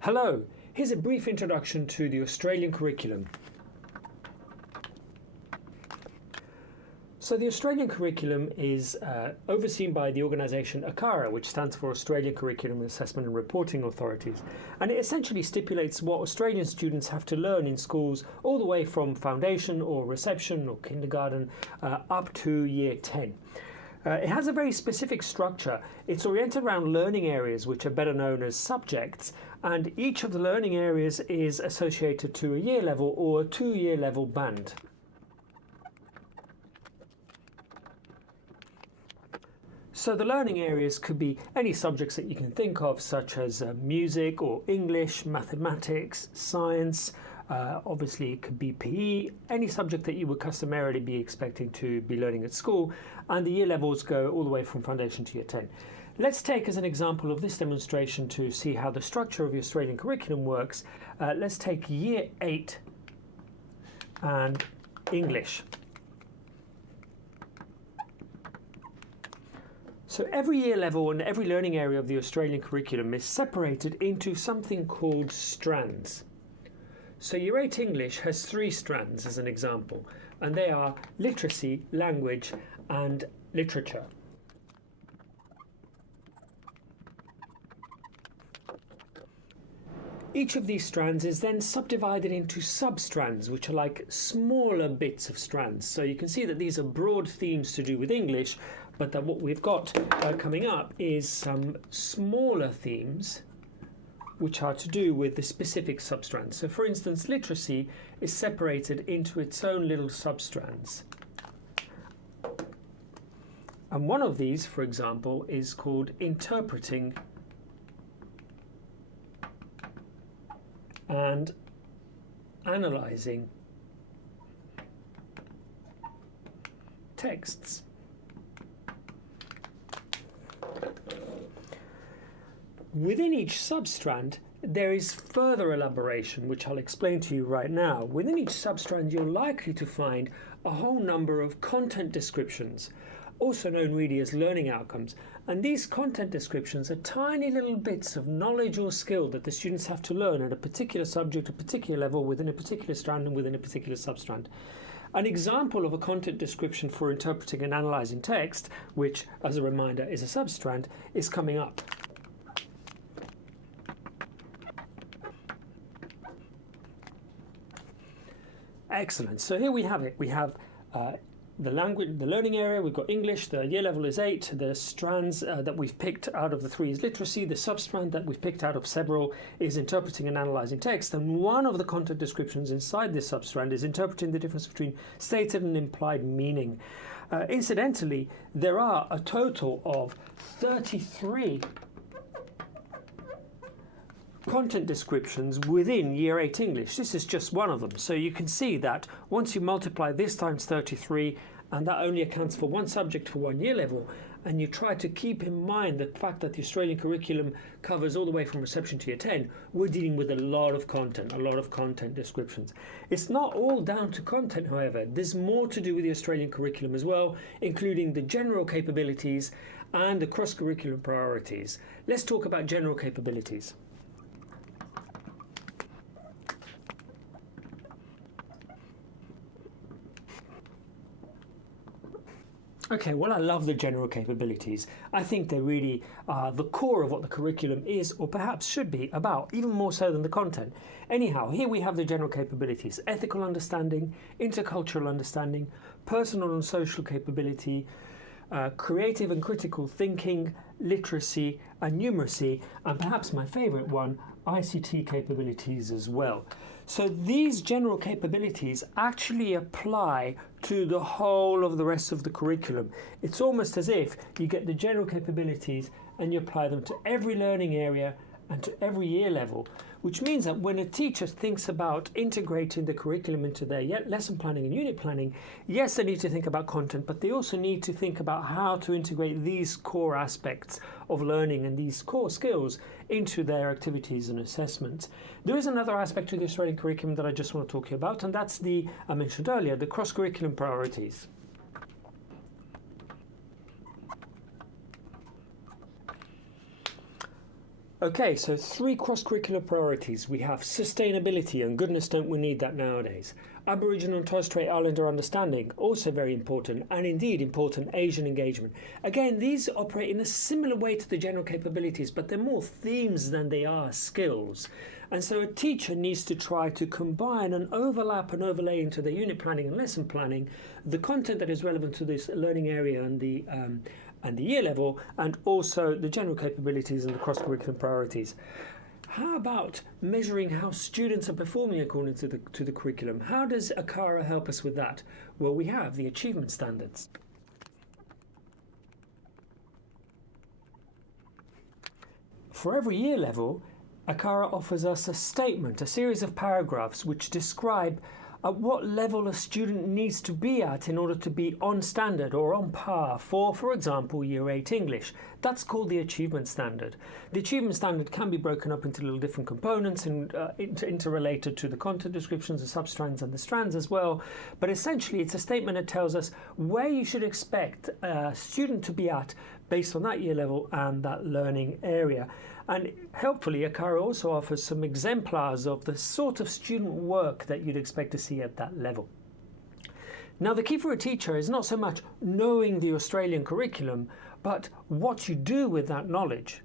Hello, here's a brief introduction to the Australian curriculum. So the Australian curriculum is overseen by the organisation ACARA, which stands for Australian Curriculum Assessment and Reporting Authorities, and it essentially stipulates what Australian students have to learn in schools all the way from foundation or reception or kindergarten up to year 10. It has a very specific structure. It's oriented around learning areas which are better known as subjects, and each of the learning areas is associated to a year level or a 2-year level band. So the learning areas could be any subjects that you can think of, such as music or English, mathematics, science. Obviously it could be PE, any subject that you would customarily be expecting to be learning at school, and the year levels go all the way from foundation to year 10. Let's take as an example of this demonstration to see how the structure of the Australian curriculum works. Let's take year 8 and English. So every year level and every learning area of the Australian curriculum is separated into something called strands. So year 8 English has 3 strands as an example, and they are literacy, language and literature. Each of these strands is then subdivided into sub-strands, which are like smaller bits of strands. So you can see that these are broad themes to do with English, but that what we've got coming up is some smaller themes which are to do with the specific substrands. So for instance, literacy is separated into its own little substrands. And one of these, for example, is called interpreting and analysing texts. Within each substrand, there is further elaboration, which I'll explain to you right now. Within each substrand, you're likely to find a whole number of content descriptions, also known really as learning outcomes. And these content descriptions are tiny little bits of knowledge or skill that the students have to learn at a particular subject, a particular level, within a particular strand and within a particular substrand. An example of a content description for interpreting and analysing text, which, as a reminder, is a substrand, is coming up. Excellent. So here we have it. We have the language, the learning area. We've got English. The year level is 8. The strands that we've picked out of the 3 is literacy. The substrand that we've picked out of several is interpreting and analysing text. And one of the content descriptions inside this substrand is interpreting the difference between stated and implied meaning. Incidentally, there are a total of 33 content descriptions within year 8 English. This is just one of them. So you can see that once you multiply this times 33, and that only accounts for one subject for one year level, and you try to keep in mind the fact that the Australian curriculum covers all the way from reception to year 10, we're dealing with a lot of content descriptions. It's not all down to content, however. There's more to do with the Australian curriculum as well, including the general capabilities and the cross-curriculum priorities. Let's talk about general capabilities. Okay, well, I love the general capabilities. I think they really are the core of what the curriculum is, or perhaps should be, about, even more so than the content. Anyhow, here we have the general capabilities: ethical understanding, intercultural understanding, personal and social capability, creative and critical thinking, literacy and numeracy, and perhaps my favourite one, ICT capabilities as well. So these general capabilities actually apply to the whole of the rest of the curriculum. It's almost as if you get the general capabilities and you apply them to every learning area and to every year level, which means that when a teacher thinks about integrating the curriculum into their lesson planning and unit planning, yes, they need to think about content, but they also need to think about how to integrate these core aspects of learning and these core skills into their activities and assessments. There is another aspect to the Australian curriculum that I just want to talk to you about, and that's I mentioned earlier, the cross-curriculum priorities. Okay, so 3 cross-curricular priorities. We have sustainability, and goodness don't we need that nowadays. Aboriginal and Torres Strait Islander understanding, also very important, and indeed important Asian engagement. Again, these operate in a similar way to the general capabilities, but they're more themes than they are skills. And so a teacher needs to try to combine and overlap and overlay into their unit planning and lesson planning the content that is relevant to this learning area and the year level, and also the general capabilities and the cross-curriculum priorities. How about measuring how students are performing according to the curriculum? How does ACARA help us with that? Well, we have the achievement standards. For every year level, ACARA offers us a statement, a series of paragraphs which describe at what level a student needs to be at in order to be on standard or on par for example, Year 8 English. That's called the achievement standard. The achievement standard can be broken up into little different components and interrelated to the content descriptions, the substrands and the strands as well. But essentially, it's a statement that tells us where you should expect a student to be at based on that year level and that learning area. And helpfully, ACARA also offers some exemplars of the sort of student work that you'd expect to see at that level. Now, the key for a teacher is not so much knowing the Australian curriculum, but what you do with that knowledge.